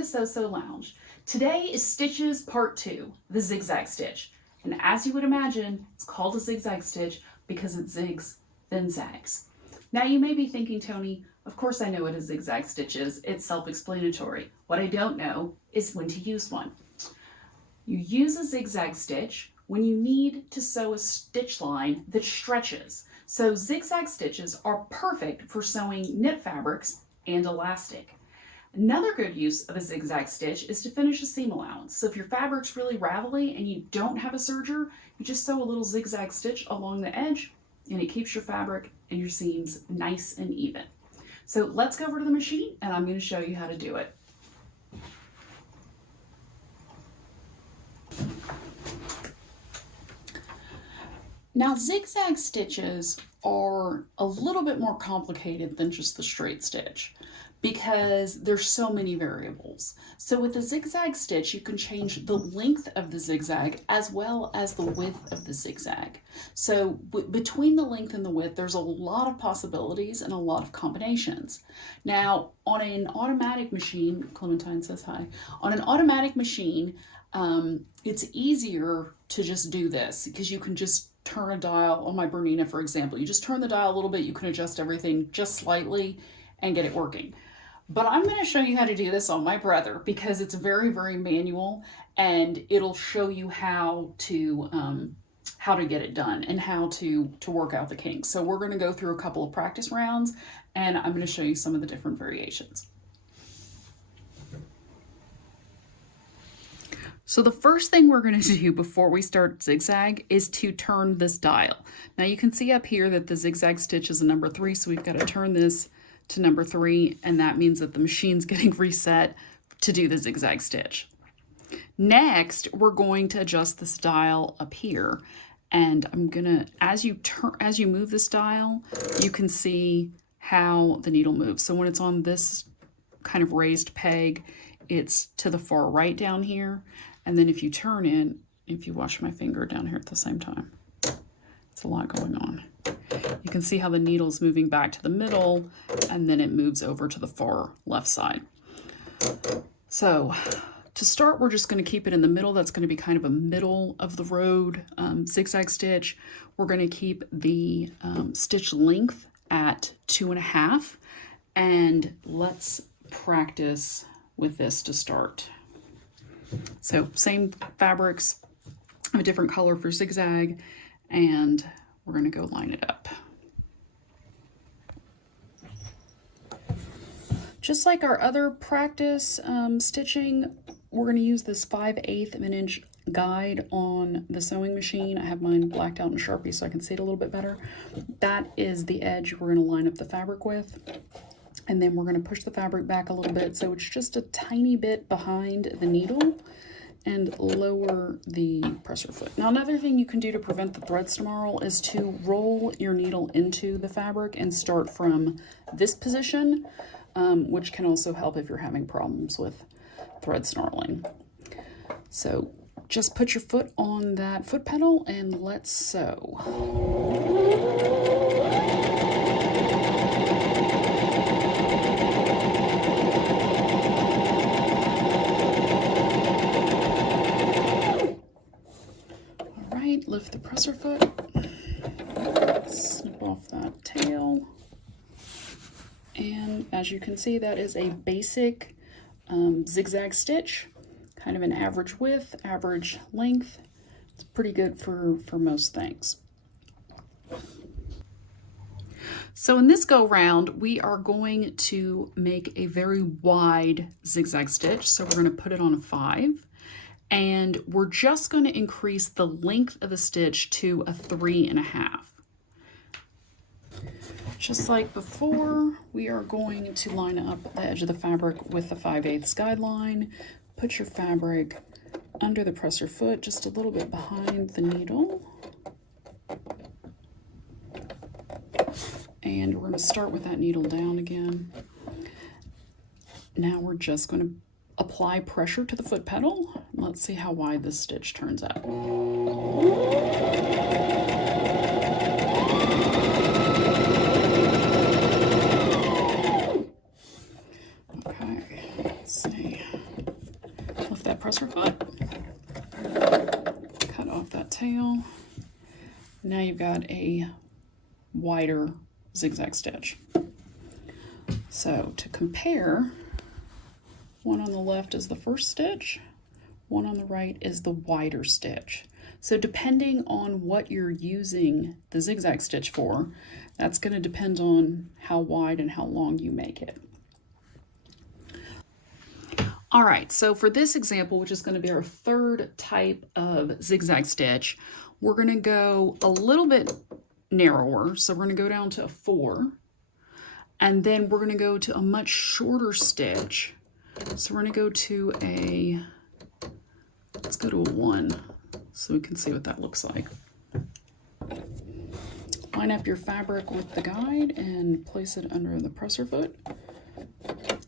to So Lounge. Today is Stitches Part 2, the zigzag stitch. And as you would imagine, it's called a zigzag stitch because it zigs, then zags. Now you may be thinking, Toni, of course I know what a zigzag stitch is. It's self-explanatory. What I don't know is when to use one. You use a zigzag stitch when you need to sew a stitch line that stretches. So zigzag stitches are perfect for sewing knit fabrics and elastic. Another good use of a zigzag stitch is to finish a seam allowance. So if your fabric's really ravelly and you don't have a serger, you just sew a little zigzag stitch along the edge and it keeps your fabric and your seams nice and even. So let's go over to the machine and I'm going to show you how to do it. Now zigzag stitches are a little bit more complicated than just the straight stitch because there's so many variables. So with a zigzag stitch, you can change the length of the zigzag as well as the width of the zigzag. So between the length and the width, there's a lot of possibilities and a lot of combinations. Now on an automatic machine, Clementine says hi, on an automatic machine, it's easier to just do this because you can just turn a dial on my Bernina, for example. You just turn the dial a little bit, you can adjust everything just slightly and get it working. But I'm going to show you how to do this on my brother because it's very, very manual and it'll show you how to get it done and how to work out the kinks. So we're going to go through a couple of practice rounds and I'm going to show you some of the different variations. So the first thing we're going to do before we start zigzag is to turn this dial. Now you can see up here that the zigzag stitch is a number 3, so we've got to turn this to number 3, and that means that the machine's getting reset to do the zigzag stitch. Next, we're going to adjust this dial up here, and I'm gonna, as you move this dial, you can see how the needle moves. So when it's on this kind of raised peg, it's to the far right down here. And then if you turn it, if you watch my finger down here at the same time, it's a lot going on. You can see how the needle's moving back to the middle and then it moves over to the far left side. So to start, we're just going to keep it in the middle. That's going to be kind of a middle of the road zigzag stitch. We're going to keep the stitch length at 2.5, and let's practice with this to start. So same fabrics, a different color for zigzag, and we're going to go line it up. Just like our other practice stitching, we're going to use this 5/8 of an inch guide on the sewing machine. I have mine blacked out in Sharpie so I can see it a little bit better. That is the edge we're going to line up the fabric with. And then we're going to push the fabric back a little bit so it's just a tiny bit behind the needle and lower the presser foot. Now another thing you can do to prevent the thread snarl is to roll your needle into the fabric and start from this position, which can also help if you're having problems with thread snarling. So just put your foot on that foot pedal and let's sew. Lift the presser foot, snip off that tail, and as you can see, that is a basic zigzag stitch, kind of an average width, average length. It's pretty good for most things. So in this go round, we are going to make a very wide zigzag stitch. So we're going to put it on a 5. And we're just going to increase the length of the stitch to a 3.5. Just like before, we are going to line up the edge of the fabric with the 5/8 guideline. Put your fabric under the presser foot, just a little bit behind the needle. And we're going to start with that needle down again. Now we're just going to apply pressure to the foot pedal. Let's see how wide this stitch turns out. Okay, let's see. tail. Now you've got a wider zigzag stitch. So to compare, one on the left is the first stitch, one on the right is the wider stitch. So depending on what you're using the zigzag stitch for, that's going to depend on how wide and how long you make it. All right, so for this example, which is going to be our third type of zigzag stitch, we're going to go a little bit narrower. So we're going to go down to a 4, and then we're going to go to a much shorter stitch. So we're going to go to a, let's go to a 1 so we can see what that looks like. Line up your fabric with the guide and place it under the presser foot.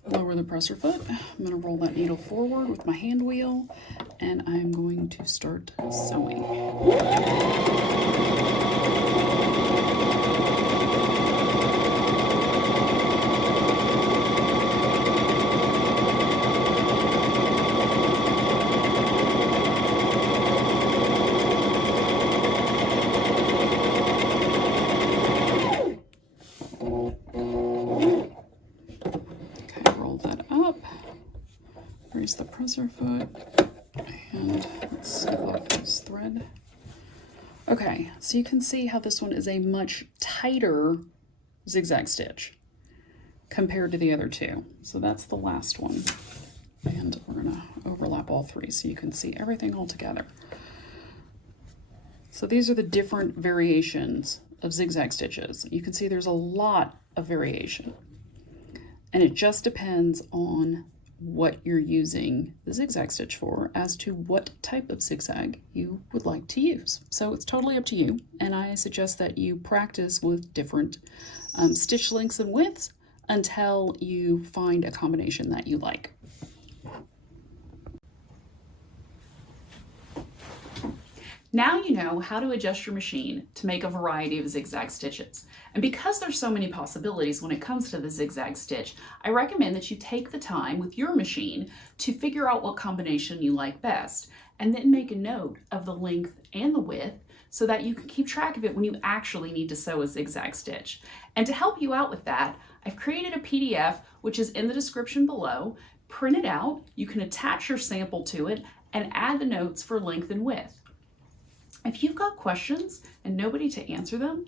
Lower the presser foot. I'm going to roll that needle forward with my hand wheel, and I'm going to start sewing. Raise the presser foot, and let's snip off this thread. Okay, so you can see how this one is a much tighter zigzag stitch compared to the other two. So that's the last one. And we're gonna overlap all three so you can see everything all together. So these are the different variations of zigzag stitches. You can see there's a lot of variation, and it just depends on what you're using the zigzag stitch for as to what type of zigzag you would like to use. So it's totally up to you, and I suggest that you practice with different stitch lengths and widths until you find a combination that you like. Now you know how to adjust your machine to make a variety of zigzag stitches. And because there's so many possibilities when it comes to the zigzag stitch, I recommend that you take the time with your machine to figure out what combination you like best, and then make a note of the length and the width so that you can keep track of it when you actually need to sew a zigzag stitch. And to help you out with that, I've created a PDF which is in the description below. Print it out, you can attach your sample to it, and add the notes for length and width. If you've got questions and nobody to answer them,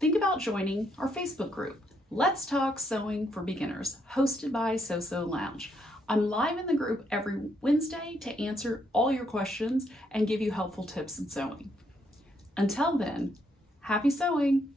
think about joining our Facebook group, Let's Talk Sewing for Beginners, hosted by So Lounge. I'm live in the group every Wednesday to answer all your questions and give you helpful tips in sewing. Until then, happy sewing!